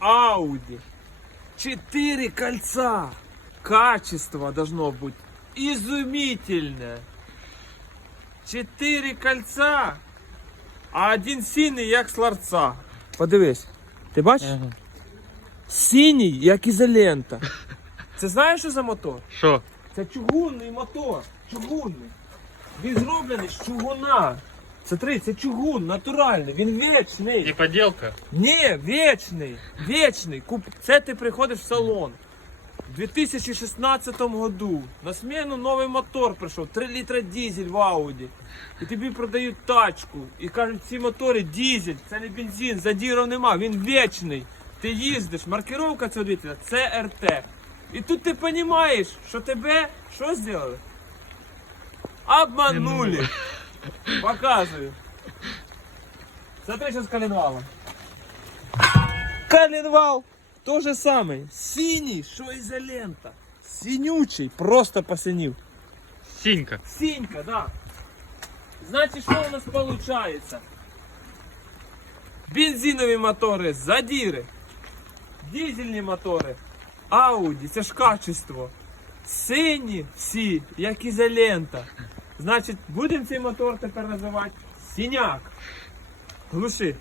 Audi. Четыре кольца. Качество должно быть изумительное. Чотири кольца, а один синій, як з ларца. Подивись. Ти бачиш? Синій, як ізолента. Це знаєш, що за мотор? Що? Це чугунний мотор. Чугунний. Він зроблений з чугуна. Смотри, це чугун, натуральний, він вічний. Не поділка? Ні, вічний, вічний. Куп... Це ти приходиш в салон. У 2016 году на зміну новий мотор прийшов, 3 літра дизель в Ауді. І тобі продають тачку. І кажуть, ці мотори дизель, це не бензин, задірів нема, він вічний. Ти їздиш, маркировка цього двигателя це РТ. І тут ти розумієш, що тебе що зробили? Обманули. Показую. Смотри, що з коленвалом. Коленвал то же самый. Синий, що ізолента. Синючий, просто посинів. Сінька. Синька, да. Значить, що у нас получается? Бензинові мотори задіри. Дизельні мотори. Ауді, це ж качество. Сині всі, як ізолента. Значить, будемо цей мотор тепер називати сіняк. Глуши.